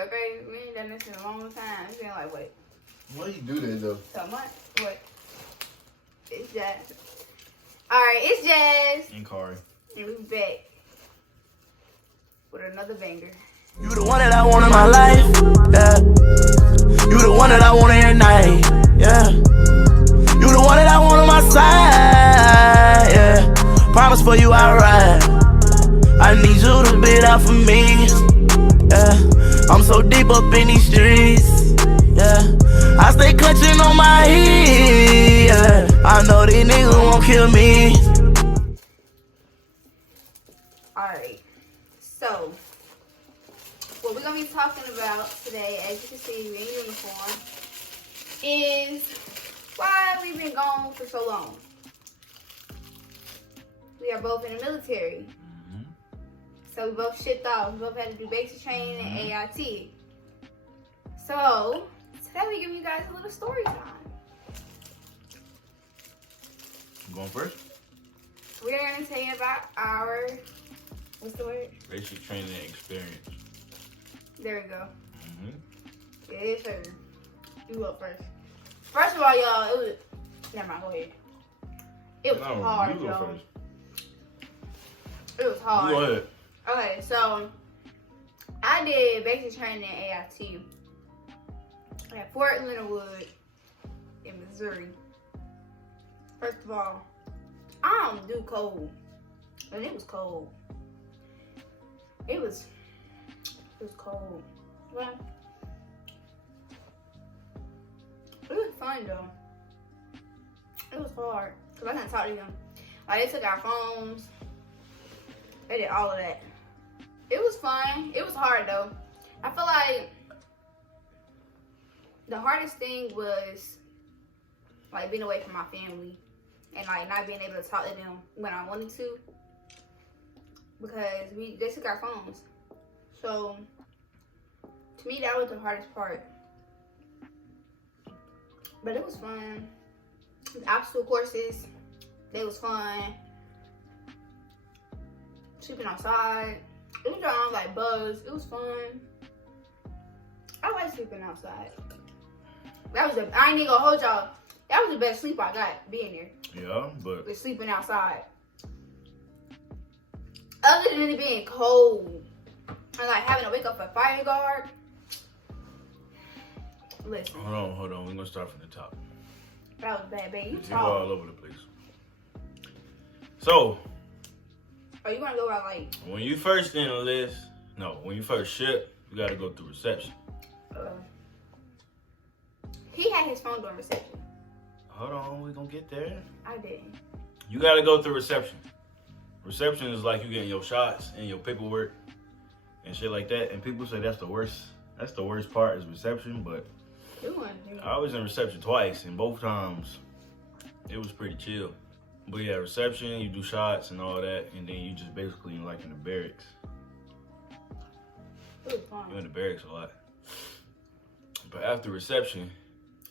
okay? We ain't done this in a long time. It's been like, wait. Why you do that though? So much. What? It's Jazz. Alright, it's Jazz. And Kauri. And we back with another banger. You the one that I want in my life, yeah. You the one that I want every night, yeah. You the one that I want on my side, yeah. Promise for you I ride. I need you to be there for me, yeah. I'm so deep up in these streets, yeah. I stay clutching on my heat, yeah. I know these niggas won't kill me. Alright, so what we're gonna be talking about today, as you can see, we're in uniform, is why we've been gone for so long. We are both in the military. So we both shipped off. We both had to do basic training and AIT. So today we give you guys a little story time. I'm going first? We're gonna tell you about our, what's the word? Basic training experience. There we go. Mm-hmm. Yes, sir. You go first. First of all, y'all, it was, never mind, go ahead. It was hard, you go y'all. first. It was hard. You go ahead. Okay, so I did basic training at AIT at Fort Leonard Wood in Missouri. First of all, I don't do cold, and it was cold. It was cold. Well, it was fun though. It was hard because I couldn't talk to them. Like, they took our phones. They did all of that. It was fun. It was hard though. I feel like the hardest thing was like being away from my family and like not being able to talk to them when I wanted to, because they took our phones. So to me, that was the hardest part. But it was fun. The obstacle courses, they was fun. Sleeping outside. It was around like buzz. It was fun. I like sleeping outside. That was I ain't even gonna hold y'all. That was the best sleep I got being there. Yeah, but With sleeping outside. Other than it being cold and like having to wake up for fire guard. Listen. hold on. We're gonna start from the top. That was bad, babe. You You go talk. all over the place. So, Or you wanna go out like when you first enlist, when you first ship, you gotta go through reception. he had his phone during reception. Hold on, we gonna get there. I didn't. You gotta go through reception. Reception is like you getting your shots and your paperwork and shit like that. And people say that's the worst. That's the worst part is reception. But I was in reception twice, and both times it was pretty chill. But yeah, reception, you do shots and all that, and then you just basically like in the barracks. It was fun. You're in the barracks a lot. But after reception,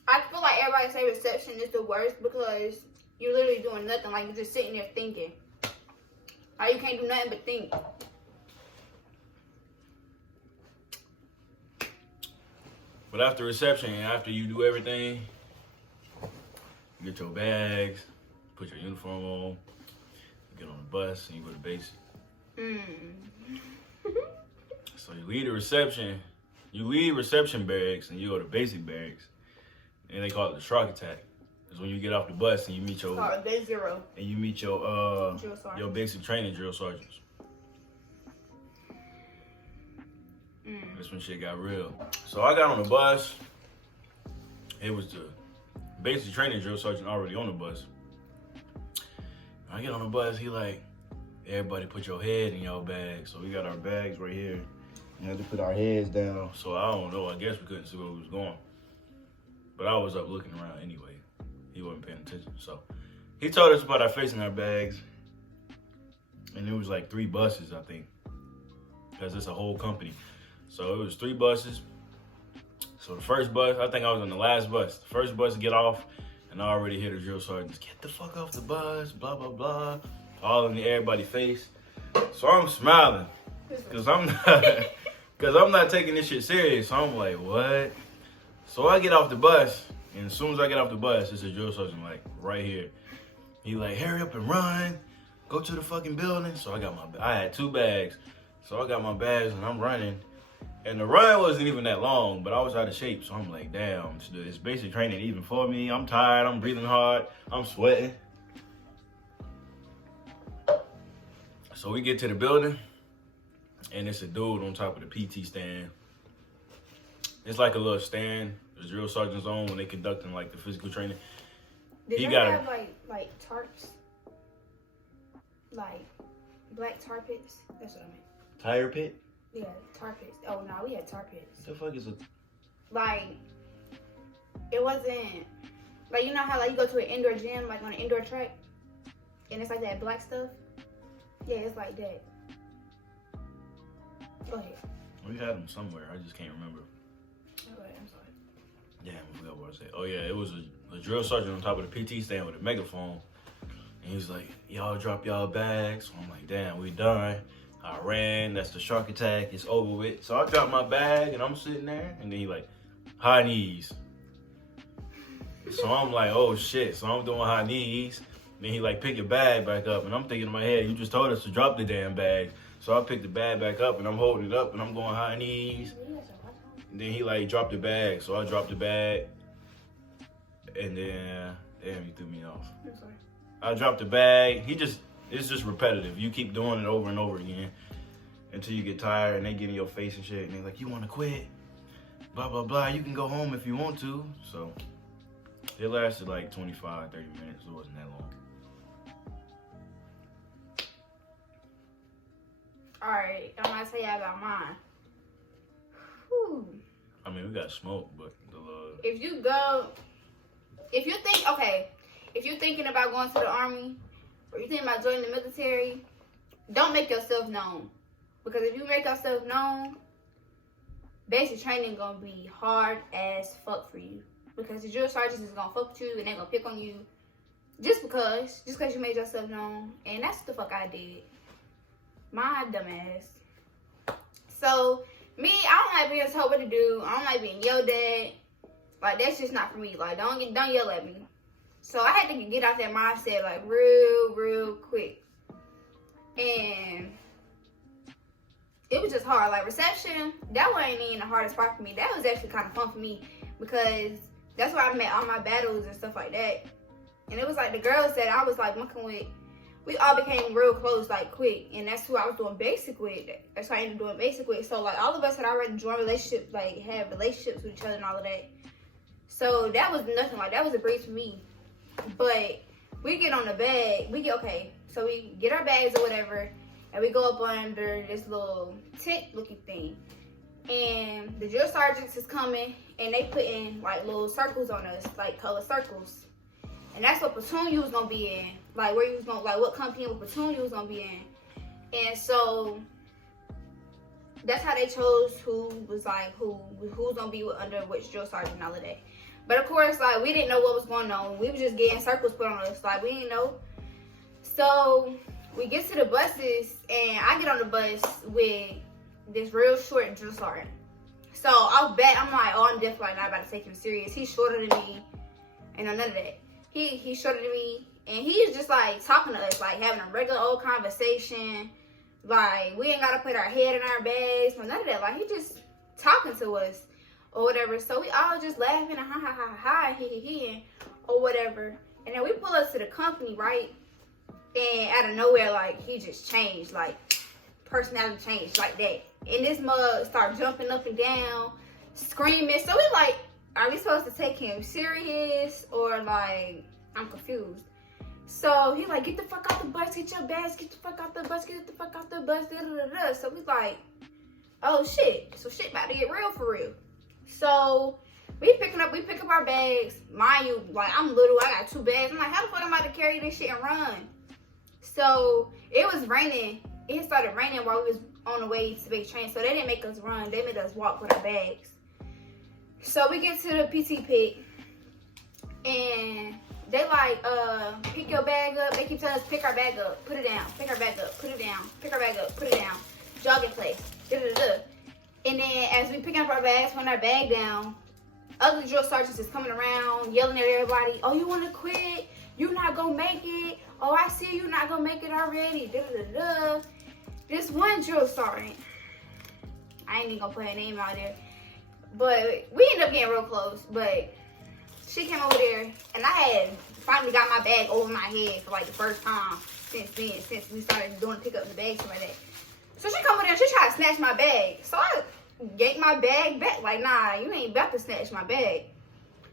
I feel like everybody say reception is the worst because you're literally doing nothing. Like, you're just sitting there thinking. Like, you can't do nothing but think. but after reception, after you do everything, you get your bags, put your uniform on, you get on the bus, and you go to basic. So you leave the reception, barracks, and you go to basic barracks, and they call it the shock attack. It's when you get off the bus and you meet your Day zero. and you meet your Drill sergeant. your basic training drill sergeants. That's when shit got real. So I got on the bus. It was the basic training drill sergeant already on the bus. I get on the bus, he like, everybody put your head in your bag. So we got our bags right here. We had to put our heads down. So I don't know, I guess we couldn't see where we was going. But I was up looking around anyway. He wasn't paying attention. So he told us to put our face in our bags. And it was like 3 buses, I think. Because it's a whole company. So it was 3 buses. So the first bus, I think I was on the last bus. The first bus to get off, and I already hear the drill sergeants, get the fuck off the bus, blah, blah, blah. All in everybody's face. So I'm smiling. Because I'm not, Because I'm not taking this shit serious. So I'm like, what? So I get off the bus, and as soon as I get off the bus, it's a drill sergeant like right here. He like, hurry up and run. Go to the fucking building. So I had 2 bags. So I got my bags and I'm running. And the run wasn't even that long, but I was out of shape. So I'm like, damn, it's basic training even for me. I'm tired, I'm breathing hard, I'm sweating. So we get to the building, and it's a dude on top of the PT stand. It's like a little stand the drill sergeants on when they conducting like the physical training. Did you have like tarps? Like black tar pits? That's what I meant. Tire pit? Yeah, tar pits. Oh no, we had tar pits. What the fuck is a... Like, it wasn't like, you know how like you go to an indoor gym, like on an indoor track, and it's like that black stuff? Yeah, it's like that. Go ahead. We had them somewhere. I just can't remember. Go ahead, I'm sorry. Damn, I forgot what I said. Oh yeah, it was a drill sergeant on top of the PT stand with a megaphone. And he's like, y'all drop y'all bags. So I'm like, damn, we done. I ran, that's the shark attack, it's over with. So I dropped my bag and I'm sitting there, and then he like, high knees. So I'm like, oh shit. So I'm doing high knees. Then he like, pick your bag back up. And I'm thinking in my head, you just told us to drop the damn bag. So I picked the bag back up and I'm holding it up and I'm going high knees. And then he like dropped the bag. So I dropped the bag. And then, damn, he threw me off. I'm sorry. I dropped the bag. It's just repetitive. You keep doing it over and over again until you get tired and they get in your face and shit. And they're like, you want to quit? Blah, blah, blah. You can go home if you want to. So it lasted like 25, 30 minutes. It wasn't that long. All right, I'm gonna tell y'all about mine. Whew. I mean, we got smoke, but the love. If you're thinking about going to the army, or you're thinking about joining the military, don't make yourself known. Because if you make yourself known, basic training gonna be hard as fuck for you. Because the drill sergeants is gonna fuck with you and they gonna pick on you just because you made yourself known. And that's what the fuck I did. My dumb ass. So, me, I don't like being told what to do. I don't like being yelled at. Like, that's just not for me. Like, don't yell at me. So, I had to get out that mindset, like, real quick. And it was just hard. Like, reception, that wasn't even the hardest part for me. That was actually kind of fun for me because that's where I met all my battles and stuff like that. And it was like the girls that I was, like, working with, we all became real close, like, quick. And that's who I was doing basic with. That's why I ended up doing basic with. So, like, all of us had already joined relationships, like, had relationships with each other and all of that. So, that was nothing. Like, that was a breeze for me. But we get on the bag. So, we get our bags or whatever. And we go up under this little tent-looking thing. And the drill sergeants is coming. And they put in, like, little circles on us. Like, color circles. And that's what platoon you was going to be in. Like, where you was going, like, what company or platoon you was going to be in. And so, that's how they chose who was going to be under which drill sergeant and all of that. But, of course, like, we didn't know what was going on. We were just getting circles put on us. Like, we didn't know. So, we get to the buses, and I get on the bus with this real short drill sergeant. So, I'm like, oh, I'm definitely not about to take him serious. He's shorter than me, and none of that. He's shorter than me. And he's just, like, talking to us, like, having a regular old conversation. Like, we ain't got to put our head in our bags or none of that. Like, he just talking to us or whatever. So we all just laughing and ha, he, or whatever. And then we pull up to the company, right? And out of nowhere, like, he just changed. Like, personality changed like that. And this mug started jumping up and down, screaming. So we like, are we supposed to take him serious or, like, I'm confused. So he like, get the fuck out the bus, get your bags, get the fuck out the bus, get the fuck out the bus, da-da-da-da. So we like, oh shit. So shit about to get real for real. So we pick up our bags. Mind you, like, I'm little, I got 2 bags. I'm like, how the fuck am I to carry this shit and run? So it was raining. It started raining while we was on the way to basic training. So they didn't make us run, they made us walk with our bags. So we get to the PT pit and they like, pick your bag up. They keep telling us, pick our bag up, put it down, pick our bag up, put it down, pick our bag up, put it down, jog in place, da-da-da-da. And then as we pick up our bags, putting our bag down, other drill sergeants is coming around, yelling at everybody, oh, you want to quit? You not going to make it. Oh, I see you not going to make it already. Da, da, da, da. This one drill sergeant, I ain't even going to put her name out there, but we ended up getting real close. But she came over there, and I had finally got my bag over my head for like the first time since we started doing pick up the bags and like that. So she come over there and she tried to snatch my bag. So I yanked my bag back. Like, nah, you ain't about to snatch my bag.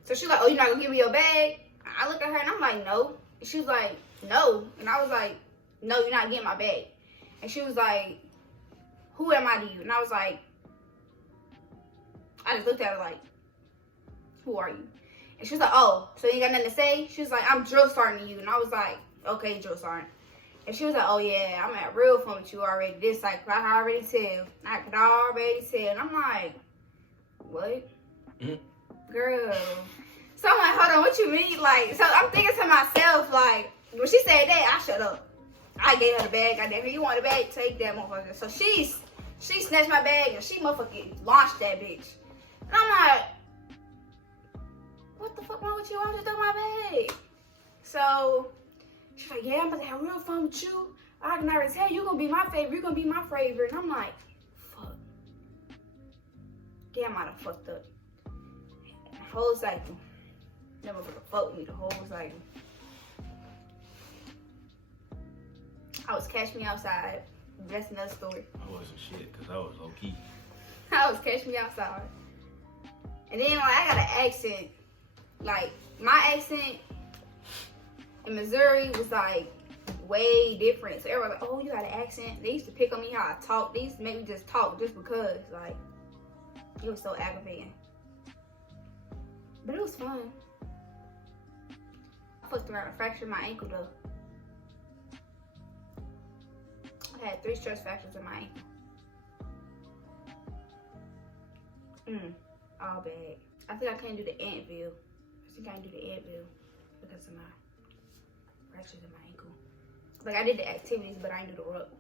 So she's like, oh, you're not gonna give me your bag? I look at her and I'm like, no. And she was like, no. And I was like, no, you're not getting my bag. And she was like, who am I to you? And I was like, I just looked at her like, who are you? And she was like, oh, so you ain't got nothing to say? She was like, I'm drill sergeant you. And I was like, okay, drill sergeant. And she was like, oh yeah, I'm at real fun with you already. This cycle, I can already tell. I could already tell. And I'm like, what? Girl. So I'm like, hold on, what you mean? Like, so I'm thinking to myself, like, when she said that, I shut up. I gave her the bag. I damn her, you want the bag? Take that motherfucker. So she snatched my bag and she motherfucking launched that bitch. And I'm like, what the fuck wrong with you? I just took my bag. So she's like, yeah, I'm about to have real fun with you. I can already tell you gonna be my favorite. You're gonna be my favorite. And I'm like, fuck. Damn, I done fucked up. The whole cycle. Never gonna fuck with me the whole cycle. I was Catch Me Outside. That's another story. I wasn't shit because I was low key. I was Catch Me Outside. And then like, I got an accent. Like, my accent in Missouri was like way different. So everybody was like, oh, you got an accent. They used to pick on me how I talk. They used to make me just talk just because. Like, it was so aggravating. But it was fun. I fucked around and fractured my ankle though. I had 3 stress fractures in my ankle. All bad. I think I couldn't do the antvil. I think I didn't do the antvil because of my fractures in my ankle. Like, I did the activities, but I didn't do the ruck.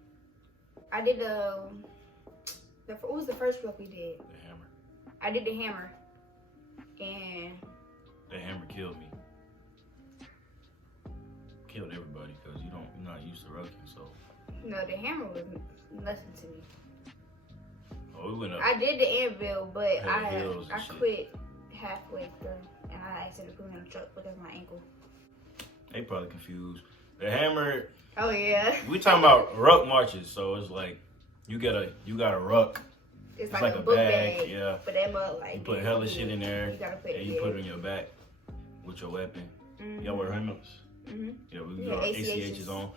I did what was the first ruck we did? The hammer. I did the hammer. And the hammer killed me. Killed everybody because you're not used to rucking, so. No, the hammer was nothing to me. Oh, we went up. I did the anvil, but I shit. quit halfway through, and I accidentally put me on the truck because of my ankle. They probably confused. The hammer. Oh yeah. We talking about ruck marches, so it's like you got a ruck. It's like a book bag. Yeah. But that mug, like, you put hella shit in there. You gotta put and you put it on your back with your weapon. Y'all wear helmets. Yeah, we got our ACHs on.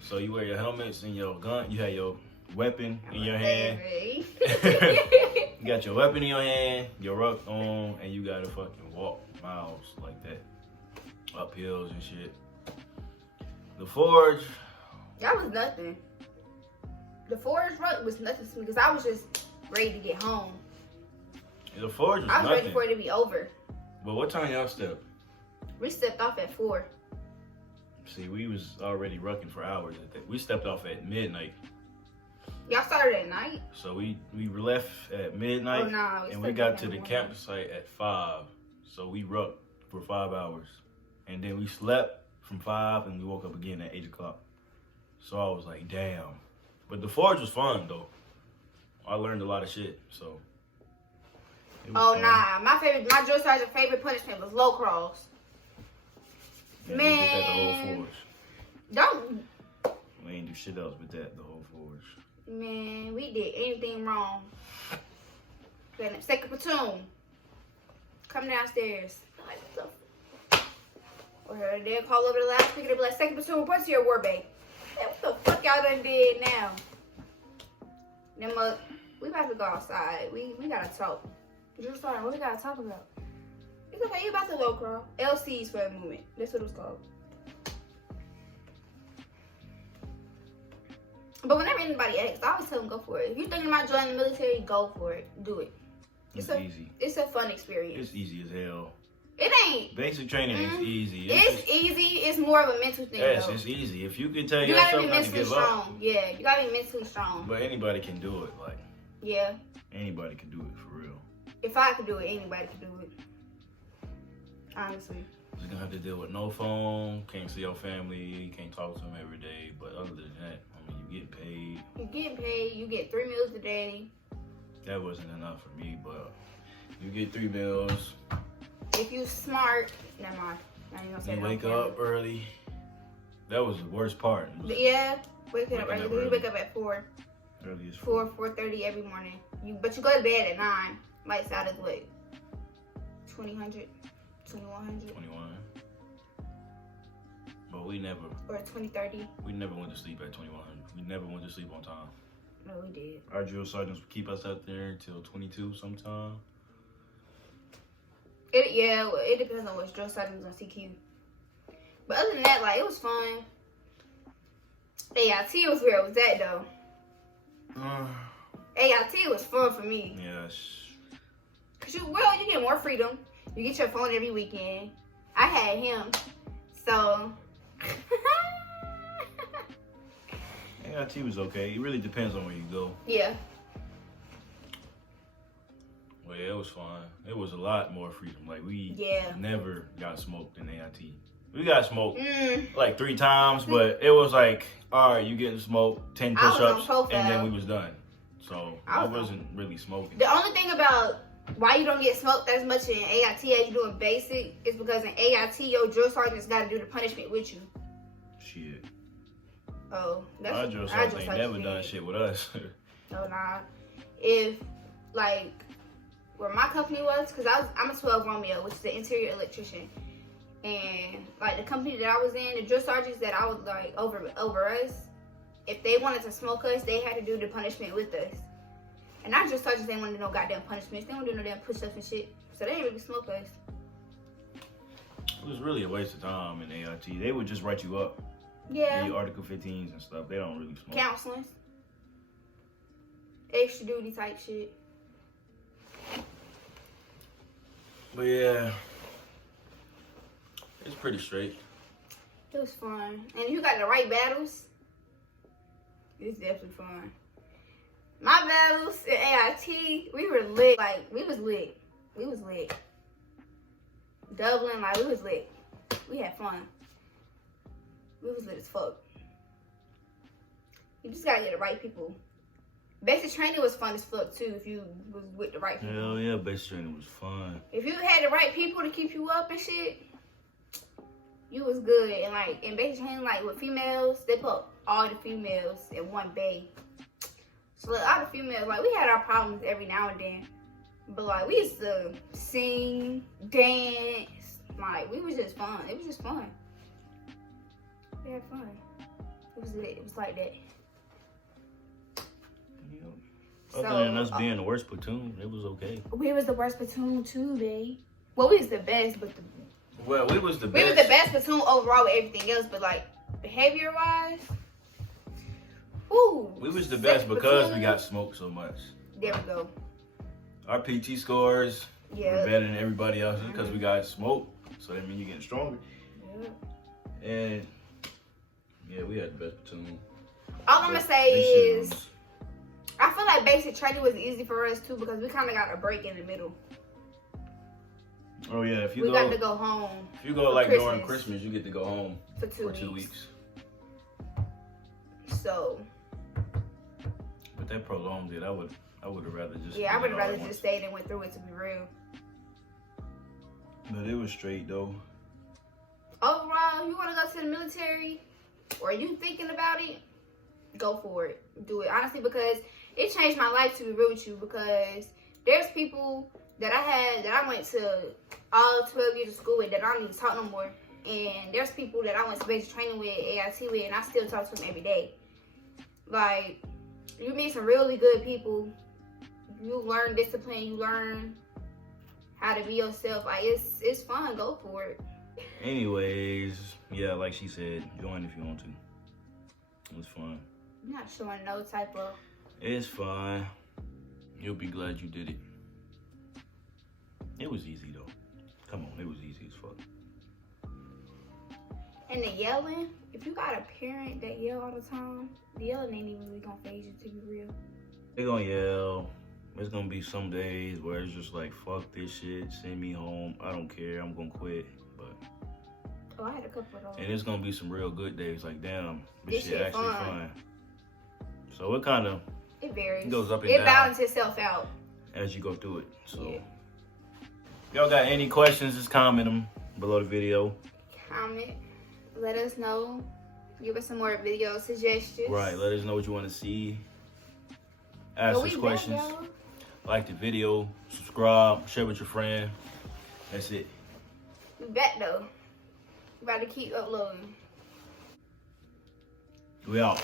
So you wear your helmets and your gun. You have your weapon in your hand. You got your weapon in your hand, your ruck on, and you gotta fucking walk miles like that, up hills and shit. The forge. That was nothing. The forge ruck was nothing to me because I was just ready to get home. The forge was I was nothing. ready for it to be over. But what time y'all stepped? We stepped off at 4. See, we was already rucking for hours. We stepped off at midnight. Y'all started at night? So we left at midnight, Oh, no, and we got to the campsite at 5. So we rucked for 5 hours. And then we slept from 5 and we woke up again at 8 o'clock. So I was like, damn. But the forge was fun though. I learned a lot of shit, so. Oh fun. Nah, my drill sergeant's favorite punishment was low crawls. Man, we did that the whole forge. Don't. We ain't do shit else with that, the whole forge. Man, we did anything wrong. Then second platoon, come downstairs. Like, what the? Or they'll call over the last picket up like, second platoon, report to your war bay. Hey, what the fuck y'all done did now? Then we about to go outside. We gotta talk. Drill sergeant, what we gotta talk about? It's okay, you about to low crawl. LCs for a movement. That's what it was called. But whenever anybody asks, I always tell them go for it. If you're thinking about joining the military, go for it. Do it. It's easy. It's a fun experience. It's easy as hell. It ain't. Basic training is easy. It's easy. It's more of a mental thing. Yes, though. It's easy. If you can tell you gotta yourself be not to mentally give strong. up. Yeah, you gotta be mentally strong. But anybody can do it. Like. Yeah. Anybody can do it, for real. If I could do it, anybody could do it. Honestly. You're gonna have to deal with no phone, can't see your family, can't talk to them every day. But other than that, I mean, you get paid. You get paid, you get 3 meals a day. That wasn't enough for me, but you get 3 meals. If you smart, never mind. I ain't gonna say You that wake on camera. up early. That was the worst part. Yeah, waking up Waking early. up We early. wake up at 4. Early as 4:30 every morning. But you go to bed at 9. Lights out is what? 2000, 2100, 21. But we never or 2030. went to sleep at 2100. We never went to sleep on time. No, we did. Our drill sergeants would keep us out there until 22 sometime. It depends on which drill sergeant's on CQ. But other than that, like, it was fun. AIT was where it was at, though. AIT was fun for me. Yes. Cause you get more freedom. You get your phone every weekend. I had him, so. AIT was okay. It really depends on where you go. Yeah. Well, yeah, it was fun. It was a lot more freedom. Like, we never got smoked in AIT. We got smoked like 3 times, but it was like, all right, you getting smoked, 10 push-ups, and then we was done. So I wasn't really smoking. The only thing about why you don't get smoked as much in AIT as you do in basic is because in AIT, your drill sergeant's got to do the punishment with you. Shit. Oh, that's Our drill sergeant ain't never done shit with us. No, nah. If, like, where my company was, because I'm a 12 Romeo, which is the interior electrician. And, like, the company that I was in, the drill sergeants that I was, like, over us, if they wanted to smoke us, they had to do the punishment with us. And our drill sergeants didn't want to do no goddamn punishments. They didn't want to do no damn push-ups and shit. So they didn't really smoke us. It was really a waste of time in AIT. They would just write you up. Yeah. The Article 15s and stuff. They don't really smoke. Counseling. Extra duty type shit. But yeah, it's pretty straight. It was fun. And if you got the right battles, it's definitely fun. My battles in AIT, we were lit. Like, we was lit. Dublin, like, we was lit. We had fun. We was lit as fuck. You just gotta get the right people. Basic training was fun as fuck too if you was with the right people. Hell yeah, basic training was fun. If you had the right people to keep you up and shit, you was good. And like in basic training, like with females, they put all the females in one bay. So like all the females, like we had our problems every now and then. But like we used to sing, dance, like we was just fun. It was just fun. We had fun. It was lit. It was like that. Other than us being the worst platoon, it was okay. We was the worst platoon too, babe. Well, we was the best, but we was the best. We was the best platoon overall with everything else, but like behavior wise, whoo. We was the best because we got smoked so much. There we go. Our PT scores were better than everybody else because we got smoked. So that means you're getting stronger. Yeah. And yeah, we had the best platoon. All I'm gonna say is, I feel like basic training was easy for us too because we kind of got a break in the middle. Oh yeah, if you got to go home. If you go like during Christmas, you get to go home for 2 weeks. So. But that prolonged it. I would have rather just. Yeah, I would have rather just stayed and went through it, to be real. But it was straight though. Overall, you want to go to the military, or you thinking about it, go for it. Do it honestly because it changed my life, to be real with you. Because there's people that I went to all 12 years of school with that I don't even talk no more. And there's people that I went to basic training with, AIT with, and I still talk to them every day. Like, you meet some really good people. You learn discipline. You learn how to be yourself. Like, it's fun. Go for it. Anyways, yeah, like she said, join if you want to. It was fun. I'm not showing no type of... It's fun. You'll be glad you did it. It was easy, though. Come on, it was easy as fuck. And the yelling, if you got a parent that yell all the time, the yelling ain't even really gonna phase you, to be real. They gonna yell. There's gonna be some days where it's just like, fuck this shit, send me home. I don't care, I'm gonna quit. But I had a couple of those. and it's gonna be some real good days. Like, damn, this This shit shit actually fun. fun. So it kind of It varies. It goes up and It down. balances itself out. as you go through it. So Yeah. if y'all got any questions, just comment them below the video. Comment. Let us know. Give us some more video suggestions. Right, let us know what you want to see. Ask But us we questions. back, y'all. Like the video, subscribe, share with your friend. That's it. We back though. We about to keep uploading. We out.